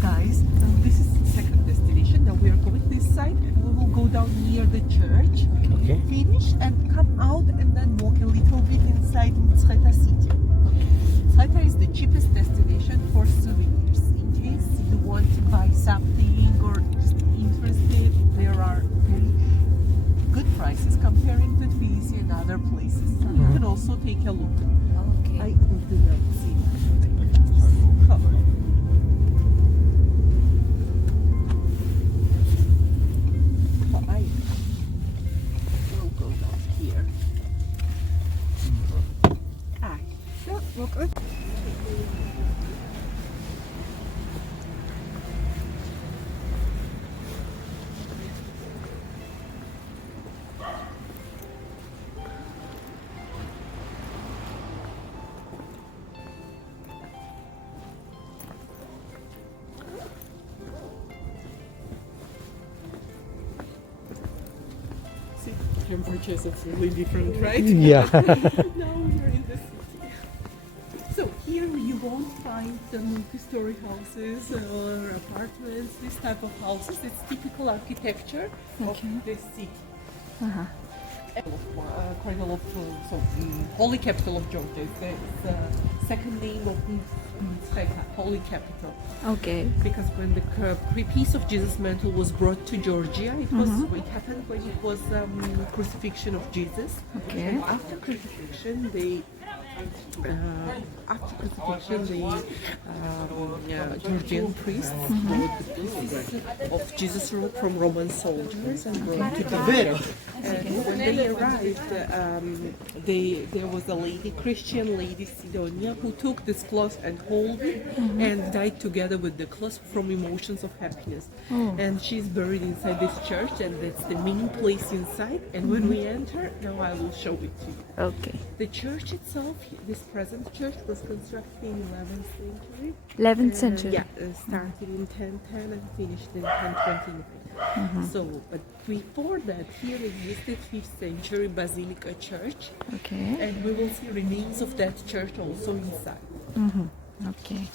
Guys, this is the second destination. Now we are going this side. We will go down near the church, Okay. finish and come out and then walk a little bit inside Mtskheta city. Mtskheta is the cheapest destination for souvenirs. In case you want to buy something or just interested, there are very good prices comparing to Tbilisi and other places. You can also take a look. Okay. I will do that. See. Cover. I will go down here. Yeah, look good. Temperatures, it's really different, right? Yeah. Now we're in the city. So here you won't find the multi-story houses or apartments, this type of houses. It's typical architecture of this city. Cradle of holy capital of Georgia. It's the second name of Mtskheta, holy capital. Okay. Because when the piece of Jesus' mantle was brought to Georgia, it happened when it was crucifixion of Jesus. Okay. And after crucifixion, the Georgian priests brought the pieces of Jesus from Roman soldiers and brought to Doha. And when they arrived, there was a lady, Christian lady, Sidonia, who took this cloth and hold it and died together with the cloth from emotions of happiness. And she's buried inside this church, and that's the main place inside. And when we enter, now I will show it to you. Okay. The church itself, this present church, was constructed in 11th century. 11th century. Yeah, started in 1010 and finished in 1029. So, but before that, here existed 5th century Basilica Church, Okay. and we will see remains of that church also inside. Okay.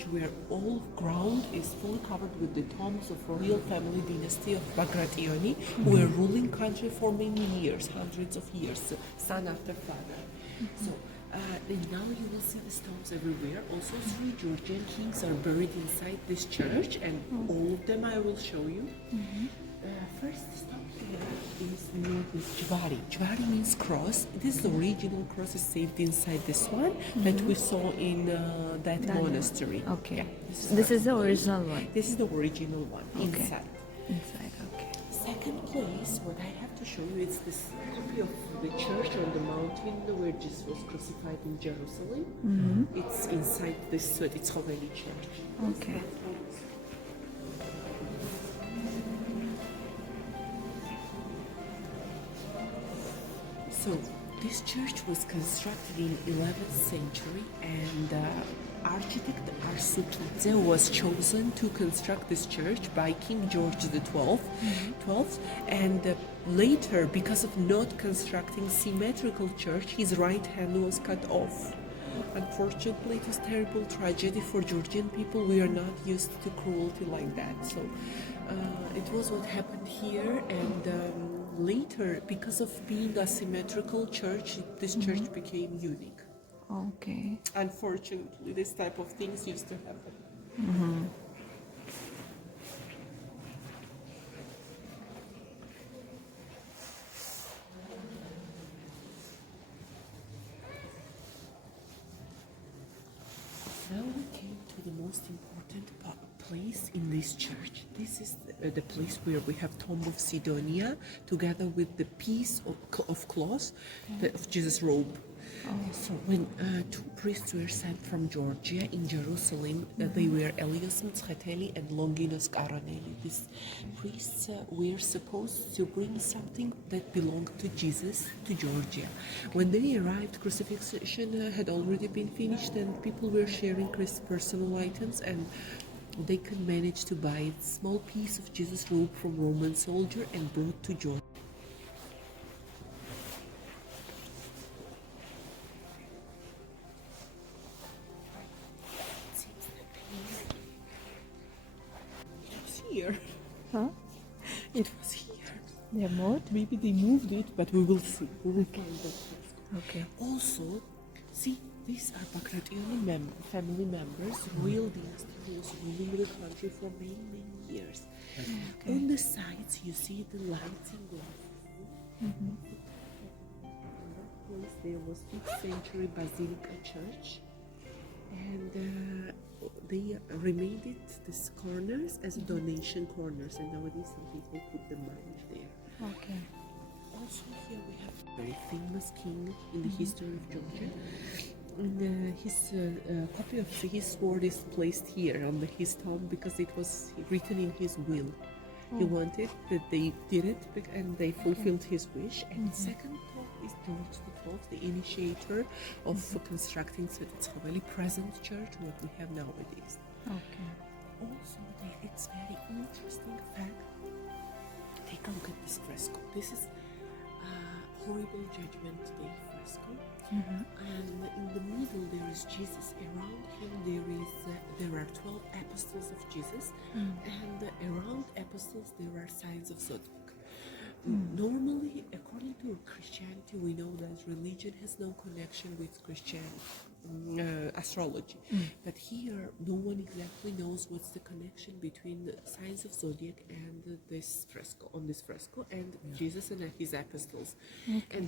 church where all ground is fully covered with the tombs of royal family dynasty of Bagrationi, who were ruling country for many years, hundreds of years, son after father. So and now you will see the stones everywhere. Also, 3 Georgian kings are buried inside this church, and all of them I will show you. First stop here is near this Jvari. Jvari means cross. This is the original cross is saved inside this one that we saw in that monastery. Okay. Yeah, This is the original one. This is the original one Okay. inside. Inside. Okay. Second place, what I have to show you is this copy of the church on the mountain where Jesus was crucified in Jerusalem. It's inside this Svetitskhoveli church. Okay. So this church was constructed in 11th century, and architect Arsutidze was chosen to construct this church by King George the 12th, and later, because of not constructing symmetrical church, his right hand was cut off. Unfortunately, it was a terrible tragedy for Georgian people. We are not used to cruelty like that. So it was what happened here, and later, because of being a symmetrical church, this church became unique. Okay. Unfortunately, this type of things used to happen. Now we came to the most important place in this church. This is the place where we have Tomb of Sidonia together with the piece of cloth of Jesus' robe. So when 2 priests were sent from Georgia in Jerusalem, they were Elias Mtskheta and Longinos Karoneli. These priests were supposed to bring something that belonged to Jesus to Georgia. When they arrived, crucifixion had already been finished, and people were sharing personal items, and they could manage to buy a small piece of Jesus' robe from Roman soldier and brought to Georgia. Here. Huh? It was here. They moved? Maybe they moved it, but we will see. We will find that first. Okay. Also, see, these are Bagrationi family members, royal dynasty who was ruling the country for many, many years. Okay. On the sides, you see the lighting of in that place there was 5th century Basilica Church, and they remained it these corners as donation corners, and nowadays some people put the money there. Okay. Also here we have a very famous king in the history of Georgia. And, his copy of his sword is placed here on his tomb because it was written in his will. He wanted that they did it and they fulfilled his wish. And second top is George XII, the initiator of constructing Svetitskhoveli present church, what we have nowadays. Okay. Also, it's very interesting fact. Take a look at this fresco. This is Horrible Judgment Day fresco, and in the middle there is Jesus. Around him there are 12 apostles of Jesus, and around apostles there are signs of zodiac. Normally, according to Christianity, we know that religion has no connection with astrology. But here, no one exactly knows what's the connection between the signs of zodiac and this fresco, and Jesus and his apostles.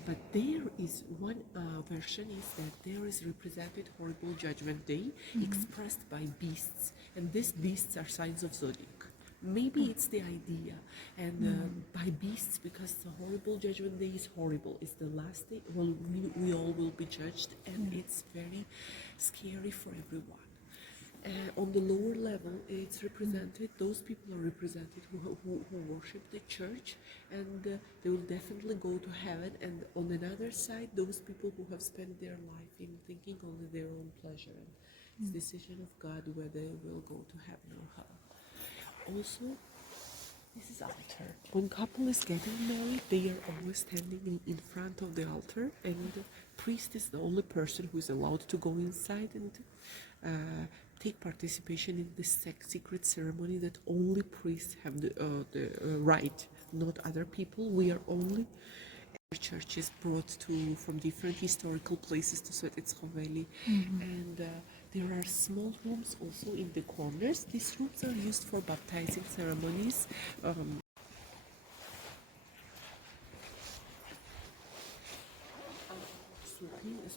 But there is one version is that there is represented horrible judgment day expressed by beasts, and these beasts are signs of zodiac. Maybe it's the idea, and by beasts, because the horrible judgment day is horrible. It's the last day. Well, we all will be judged, and it's very scary for everyone. On the lower level, it's represented. Those people are represented who worship the church, and they will definitely go to heaven. And on another side, those people who have spent their life in thinking only their own pleasure, and it's the decision of God whether they will go to heaven or hell. Also, this is altar. When couple is getting married, they are always standing in front of the altar, and the priest is the only person who is allowed to go inside and take participation in this secret ceremony that only priests have the right, not other people. We are only churches brought to from different historical places to Svetitskhoveli, and there are small rooms also in the corners. These rooms are used for baptizing ceremonies.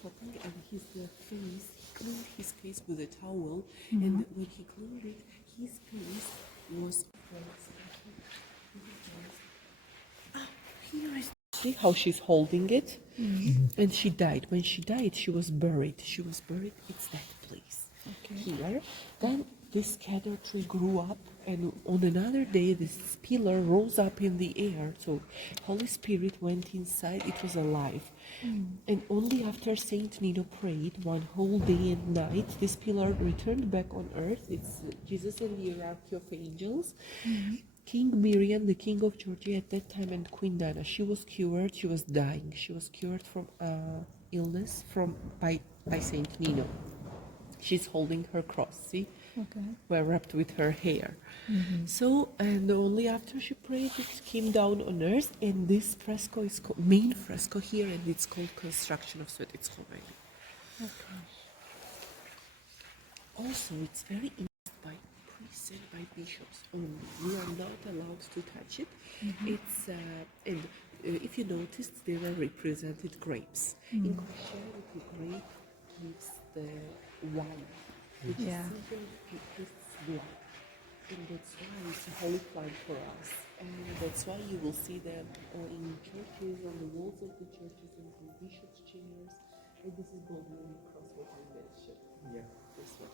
Swapping and his face, he cleaned his face with a towel, and when he cleaned it, his face was. Here is see how she's holding it, and she died. When she died, she was buried. She was buried. It's that place here. Then this cedar tree grew up, and on another day, this pillar rose up in the air. So, Holy Spirit went inside. It was alive, and only after Saint Nino prayed one whole day and night, this pillar returned back on earth. It's Jesus in the hierarchy of angels. King Miriam, the king of Georgia at that time, and Queen Dana, she was cured. She was dying. She was cured from illness by Saint Nino. She's holding her cross. See, wrapped with her hair. So, and only after she prayed, it came down on earth. And this fresco is main fresco here, and it's called Construction of Svetitskhoveli. Also, it's very by priests and by bishops only. We are not allowed to touch it. It's and if you noticed, there are represented grapes. In Christianity, grape gives the wine, which is simply Christ's blood, and that's why it's a holy plant for us. And that's why you will see them in churches, on the walls of the churches, and in bishops' chairs. And this is Bulgarian cross, what I mentioned. Yeah, this one.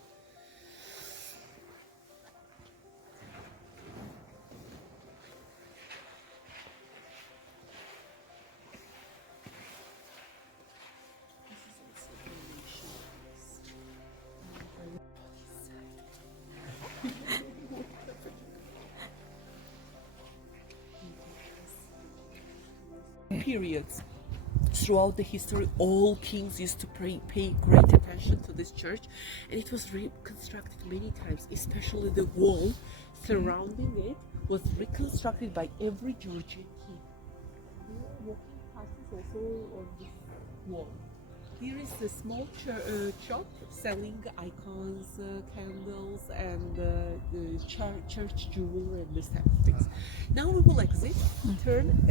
Periods throughout the history, all kings used to pay great attention to this church, and it was reconstructed many times. Especially the wall surrounding it was reconstructed by every Georgian king. There are walking passes also on this wall. Here is a small shop selling icons, candles, and church jewelry and this type of things. Now we will exit, turn.